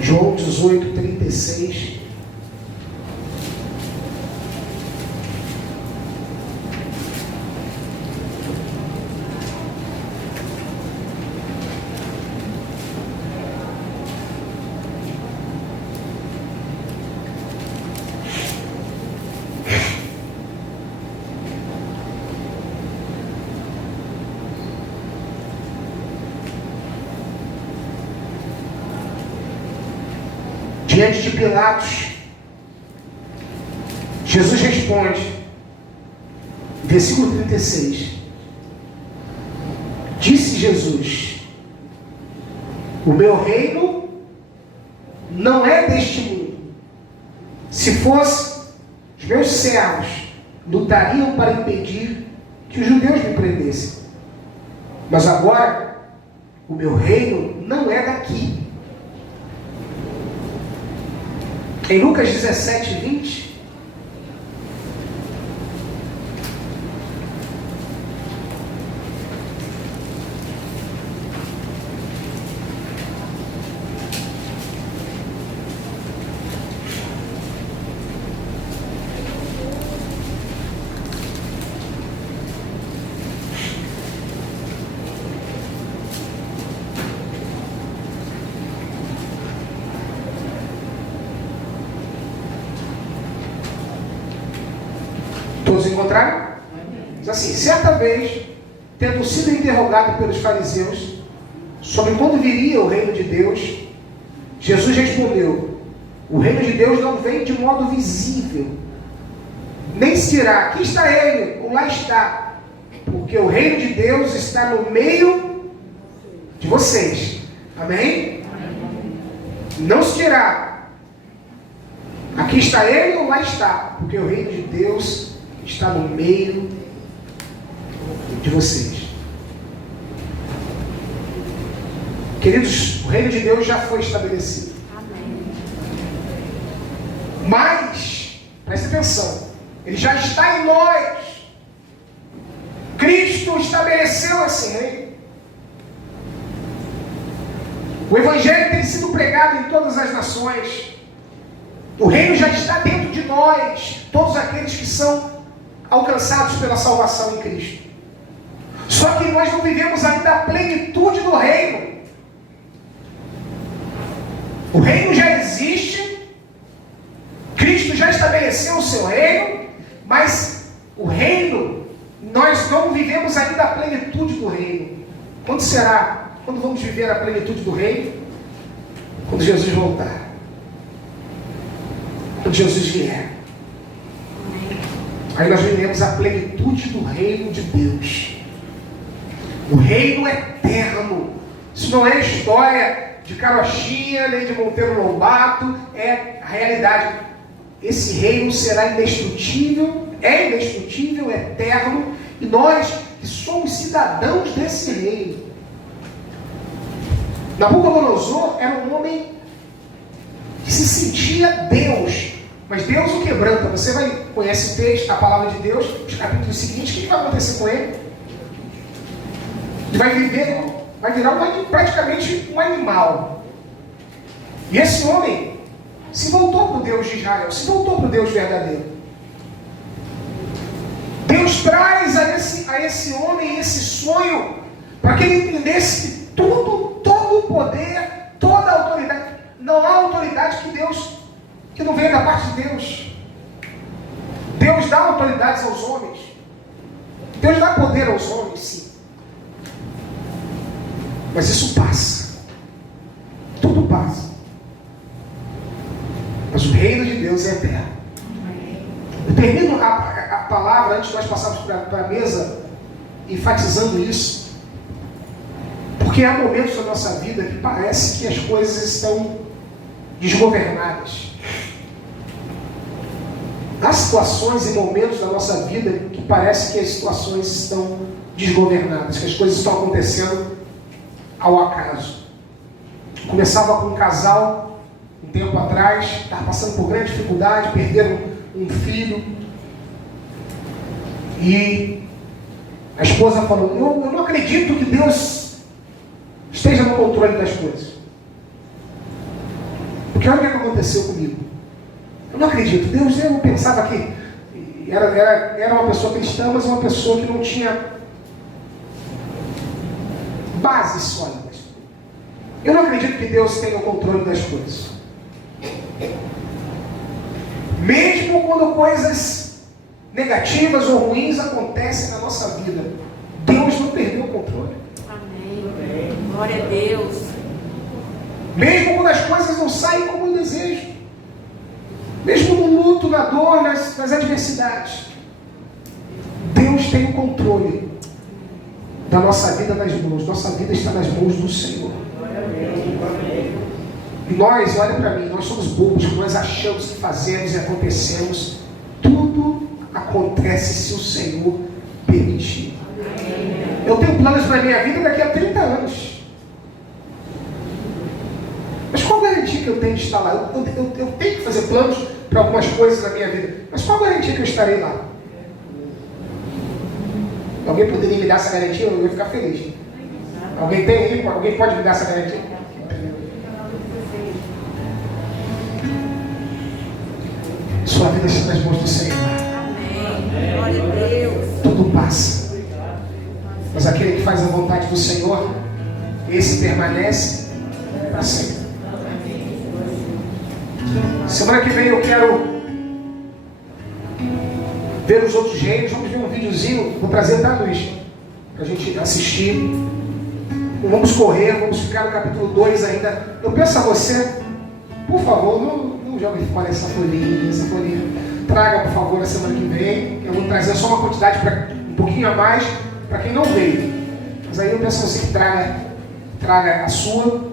João 18, 36. Diante de Pilatos, Jesus responde, versículo 36. Disse Jesus: o meu reino não é deste mundo. Se fosse, os meus servos lutariam para impedir que os judeus me prendessem. Mas agora, o meu reino não é daqui. Em Lucas 17, 20, todos encontraram? Diz assim: certa vez, tendo sido interrogado pelos fariseus sobre quando viria o reino de Deus, Jesus respondeu: o reino de Deus não vem de modo visível, nem se dirá, aqui está ele, ou lá está, porque o reino de Deus está no meio de vocês. Amém? Não se dirá, aqui está ele, ou lá está, porque o reino de Deus está no meio de vocês. Queridos, o reino de Deus já foi estabelecido. Amém. Mas, preste atenção, ele já está em nós. Cristo estabeleceu esse reino. O Evangelho tem sido pregado em todas as nações. O reino já está dentro de nós, todos aqueles que são alcançados pela salvação em Cristo. Só que nós não vivemos ainda a plenitude do reino. O reino já existe, Cristo já estabeleceu o seu reino, mas o reino, nós não vivemos ainda a plenitude do reino. Quando será? Quando vamos viver a plenitude do reino? Quando Jesus voltar. Quando Jesus vier. Aí nós veremos a plenitude do reino de Deus. O reino eterno. Isso não é história de carochinha, nem de Monteiro Lobato. É a realidade. Esse reino será indestrutível, é eterno. E nós que somos cidadãos desse reino. Nabucodonosor era um homem que se sentia Deus, mas Deus o quebranta. Você conhece o texto, a palavra de Deus, os capítulos seguintes, o que vai acontecer com ele? Ele vai virar praticamente um animal. E esse homem se voltou para o Deus de Israel, se voltou para o Deus verdadeiro. Deus traz a esse homem esse sonho para que ele entendesse que todo o poder, toda a autoridade, não há autoridade que não venha da parte de Deus. Deus dá autoridades aos homens. Deus dá poder aos homens, sim. Mas isso passa. Tudo passa. Mas o reino de Deus é eterno. Eu termino a palavra, antes de nós passarmos para a mesa, enfatizando isso. Porque há momentos da nossa vida que parece que as coisas estão desgovernadas. Há situações e momentos da nossa vida que parece que as situações estão desgovernadas, que as coisas estão acontecendo ao acaso. Começava com um casal, um tempo atrás, estava passando por grande dificuldade, perderam um filho. E a esposa falou, eu não acredito que Deus esteja no controle das coisas. Porque olha o que aconteceu comigo. Eu não acredito. Deus, eu pensava que era uma pessoa cristã, mas uma pessoa que não tinha bases sólidas. Eu não acredito que Deus tenha o controle das coisas. Mesmo quando coisas negativas ou ruins acontecem na nossa vida, Deus não perdeu o controle. Amém. Glória a Deus. Mesmo quando as coisas não saem como eu desejo, mesmo no luto, na dor, nas adversidades, Deus tem o controle da nossa vida nas mãos. Nossa vida está nas mãos do Senhor. E nós, olha para mim, nós somos bobos, nós achamos que fazemos e acontecemos. Tudo acontece se o Senhor permitir. Eu tenho planos para a minha vida daqui a 30 anos. Mas qual a garantia que eu tenho de estar lá? Eu tenho que fazer planos para algumas coisas na minha vida. Mas qual a garantia que eu estarei lá? Alguém poderia me dar essa garantia? Eu ia ficar feliz. Alguém tem aí? Alguém pode me dar essa garantia? Sua vida está nas mãos do Senhor. Amém. Glória a Deus. Tudo passa. Mas aquele que faz a vontade do Senhor, esse permanece para sempre. Semana que vem eu quero ver os outros reinos. Vamos ver um videozinho. Vou trazer, tá, Luiz? Para a gente assistir. Não vamos correr, vamos ficar no capítulo 2 ainda. Eu peço a você, por favor, não jogue fora essa folhinha. Traga, por favor, na semana que vem. Eu vou trazer só uma quantidade, um pouquinho a mais, para quem não veio. Mas aí eu peço a você que traga a sua,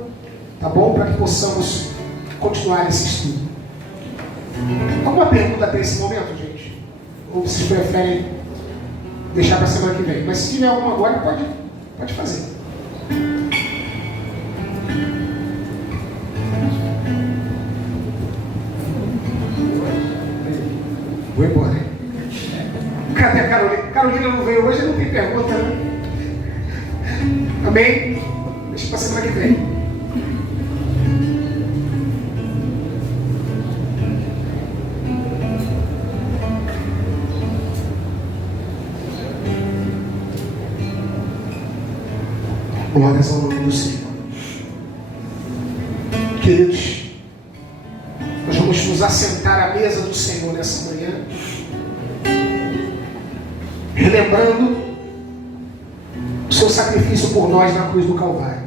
tá bom? Para que possamos continuar esse estudo. Alguma pergunta até esse momento, gente? Ou vocês preferem deixar para a semana que vem? Mas se tiver alguma agora, pode fazer. Vou embora, hein? Cadê a Carolina? Carolina não veio hoje, não tem pergunta, né? Amém? Deixa para a semana que vem. Glórias ao nome do Senhor. Queridos, nós vamos nos assentar à mesa do Senhor nessa manhã, relembrando o seu sacrifício por nós na cruz do Calvário,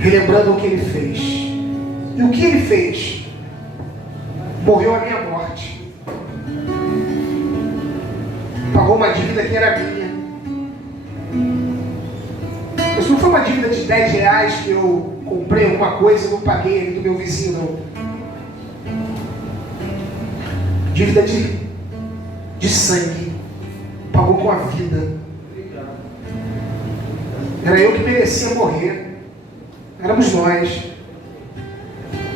relembrando o que Ele fez. E o que Ele fez? Morreu a minha morte, pagou uma dívida que era minha. Mas não foi uma dívida de 10 reais que eu comprei alguma coisa e não paguei ali do meu vizinho, não. Dívida de sangue. Pagou com a vida. Era eu que merecia morrer. Éramos nós.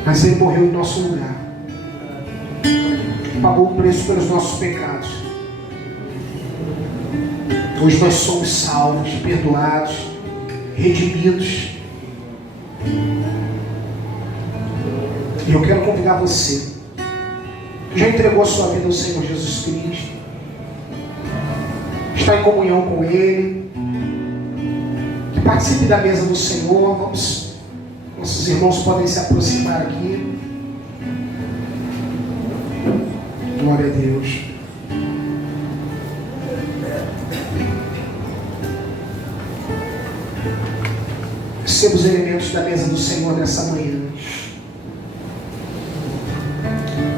Mas Ele morreu em nosso lugar. Pagou o preço pelos nossos pecados. Hoje nós somos salvos, perdoados, redimidos. E eu quero convidar você que já entregou a sua vida ao Senhor Jesus Cristo, está em comunhão com Ele, que participe da mesa do Senhor. Nossos irmãos podem se aproximar aqui. Glória a Deus. Receba os elementos da mesa do Senhor nessa manhã.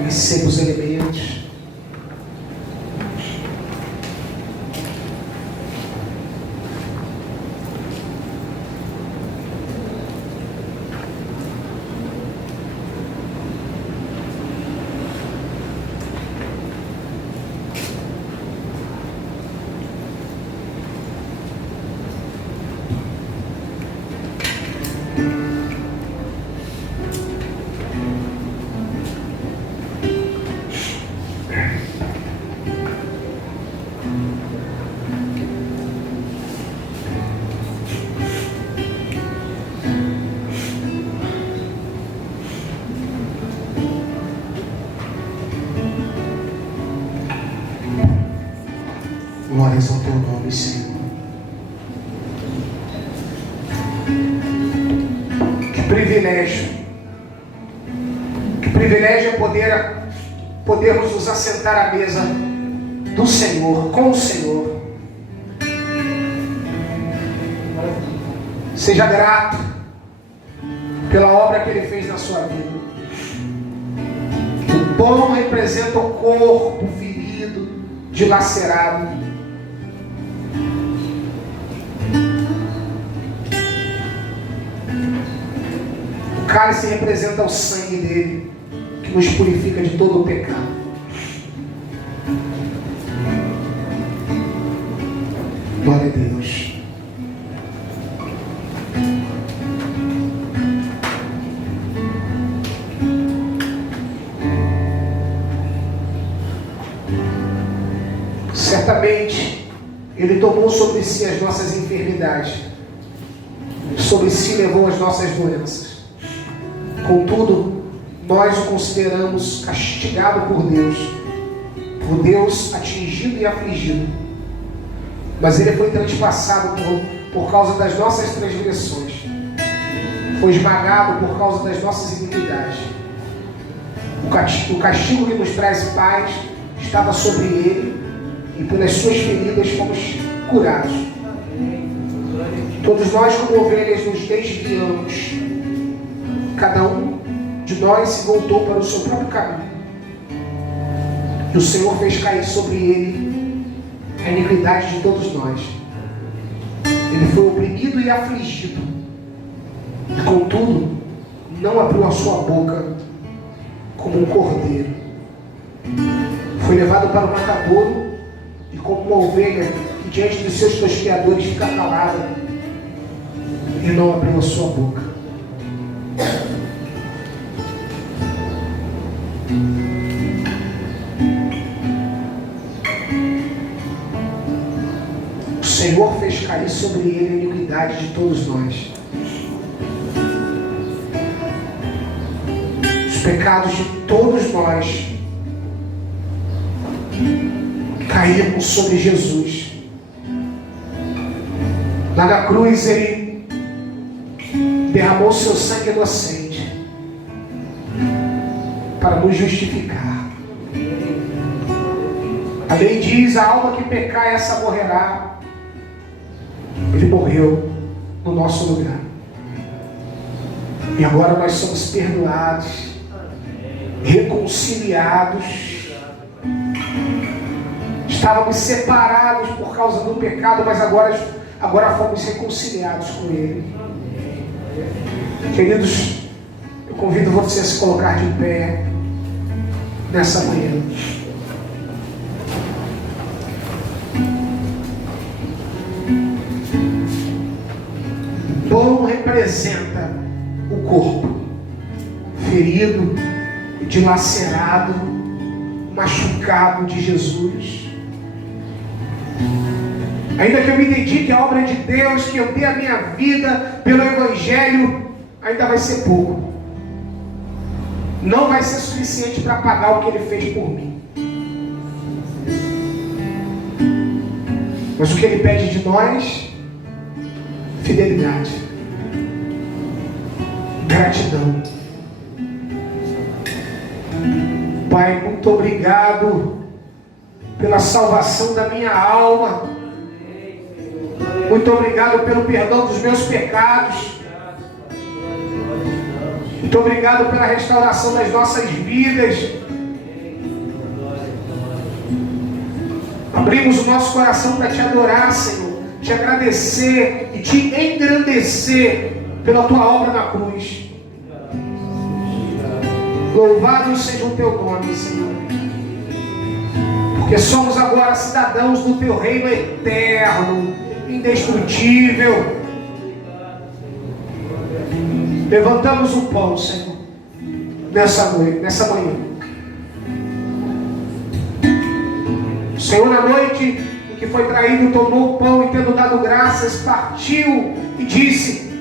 Receba os elementos. Glórias ao teu nome, Senhor. Que privilégio é podermos nos assentar à mesa do Senhor, com o Senhor. Seja grato pela obra que Ele fez na sua vida. O pão representa o corpo ferido, dilacerado. O cálice representa o sangue dele, que nos purifica de todo o pecado. Glória a Deus. Certamente, Ele tomou sobre si as nossas enfermidades, sobre si levou as nossas doenças. Contudo, nós o consideramos castigado por Deus atingido e afligido. Mas Ele foi transpassado por causa das nossas transgressões, foi esmagado por causa das nossas iniquidades. O castigo que nos traz paz estava sobre Ele, e pelas suas feridas fomos curados. Todos nós, como ovelhas, nos desviamos. Cada um de nós se voltou para o seu próprio caminho. E o Senhor fez cair sobre Ele a iniquidade de todos nós. Ele foi oprimido e afligido, e contudo não abriu a sua boca, como um cordeiro. Foi levado para o matadouro, e como uma ovelha que diante dos seus tosqueadores fica calada, Ele não abriu a sua boca. O Senhor fez cair sobre Ele a iniquidade de todos nós. Os pecados de todos nós caíram sobre Jesus. Lá na cruz Ele derramou seu sangue inocente para nos justificar. A lei diz: a alma que pecar, essa morrerá. Ele morreu no nosso lugar. E agora nós somos perdoados, reconciliados. Estávamos separados por causa do pecado, mas agora fomos reconciliados com Ele. Queridos, eu convido você a se colocar de pé nessa manhã. O pão representa o corpo ferido, dilacerado, machucado de Jesus. Ainda que eu me dedique à obra de Deus, que eu dê a minha vida pelo Evangelho, ainda vai ser pouco. Não vai ser suficiente para pagar o que Ele fez por mim. Mas o que Ele pede de nós? Fidelidade, gratidão. Pai, muito obrigado pela salvação da minha alma. Muito obrigado pelo perdão dos meus pecados. Muito obrigado pela restauração das nossas vidas. Abrimos o nosso coração para te adorar, Senhor, te agradecer e te engrandecer pela tua obra na cruz. Louvado seja o teu nome, Senhor, porque somos agora cidadãos do teu reino eterno, indestrutível. Levantamos o pão, Senhor, nessa noite, nessa manhã. O Senhor, na noite em que foi traído, tomou o pão e, tendo dado graças, partiu e disse: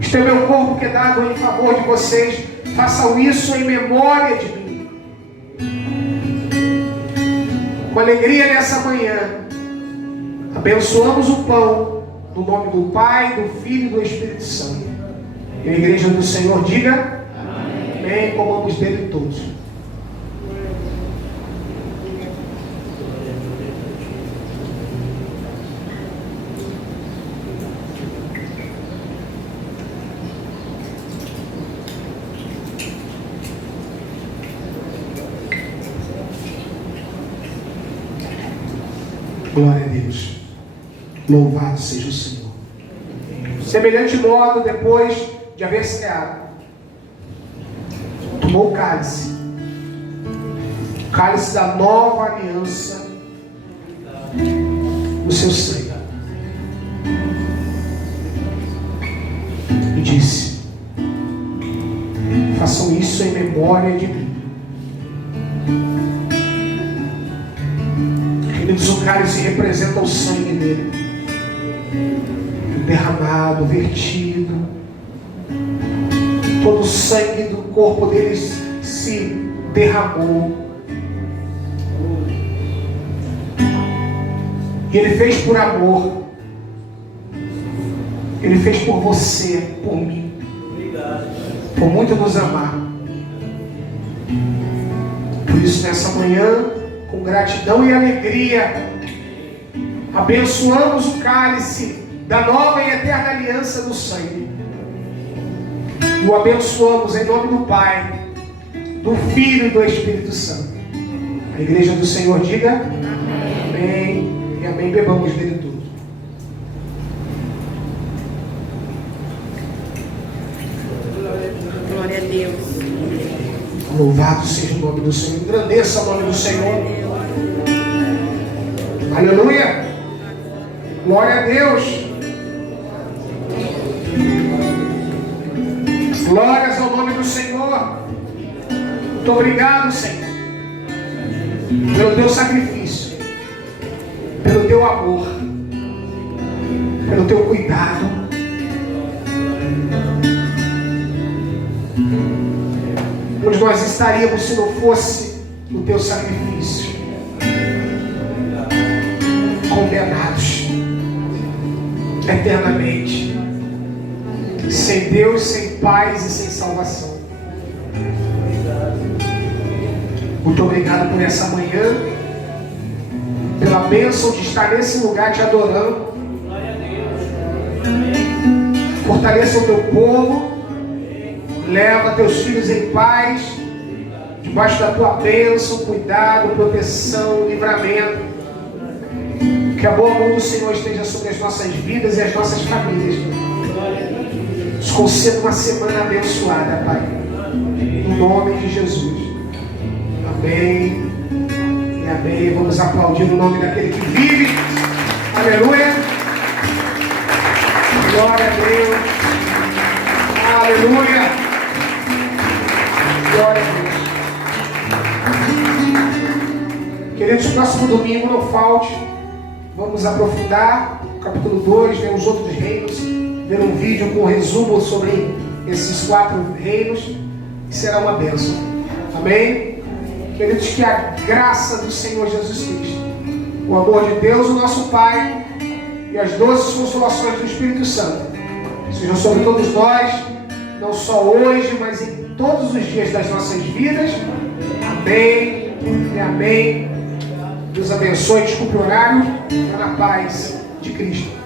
este é meu corpo que é dado em favor de vocês, façam isso em memória de mim. Com alegria nessa manhã, abençoamos o pão no nome do Pai, do Filho e do Espírito Santo. E a igreja do Senhor diga amém. Comamos dele todos. Glória a Deus. Louvado seja o Senhor. Semelhante modo, depois de haver ceado, tomou o cálice da nova aliança no seu sangue, e disse: façam isso em memória de mim. Queridos, o cálice representa o sangue dele, derramado, vertido. Todo o sangue do corpo dele se derramou. E ele fez por amor. Ele fez por você, por mim, por muito nos amar. Por isso, nessa manhã, com gratidão e alegria, abençoamos o cálice da nova e eterna aliança do sangue. E o abençoamos em nome do Pai, do Filho e do Espírito Santo. A igreja do Senhor diga amém. Amém e amém. Bebamos dele tudo. Glória a Deus. Louvado seja o nome do Senhor. Engrandeça o nome do Senhor. Aleluia. Glória a Deus. Glórias ao nome do Senhor. Muito obrigado, Senhor, pelo teu sacrifício, pelo teu amor, pelo teu cuidado. Onde nós estaríamos se não fosse o teu sacrifício? Condenados eternamente, sem Deus, sem paz e sem salvação. Muito obrigado por essa manhã, pela bênção de estar nesse lugar te adorando. Fortaleça o teu povo, leva teus filhos em paz, debaixo da tua bênção, cuidado, proteção, livramento. Que a boa mão do Senhor esteja sobre as nossas vidas e as nossas famílias. Nos conceda uma semana abençoada, Pai, no nome de Jesus. Amém e amém. Vamos aplaudir o nome daquele que vive. Aleluia. Glória a Deus. Aleluia. Queridos, próximo domingo não falte. Vamos aprofundar o capítulo 2, ver os outros reinos, ver um vídeo com um resumo sobre esses 4 reinos, e será uma bênção. Amém? Queridos, que a graça do Senhor Jesus Cristo, o amor de Deus, o nosso Pai, e as doces consolações do Espírito Santo sejam sobre todos nós, não só hoje, mas em todos os dias das nossas vidas. Amém e amém. Deus abençoe. Desculpe o horário. Na paz de Cristo.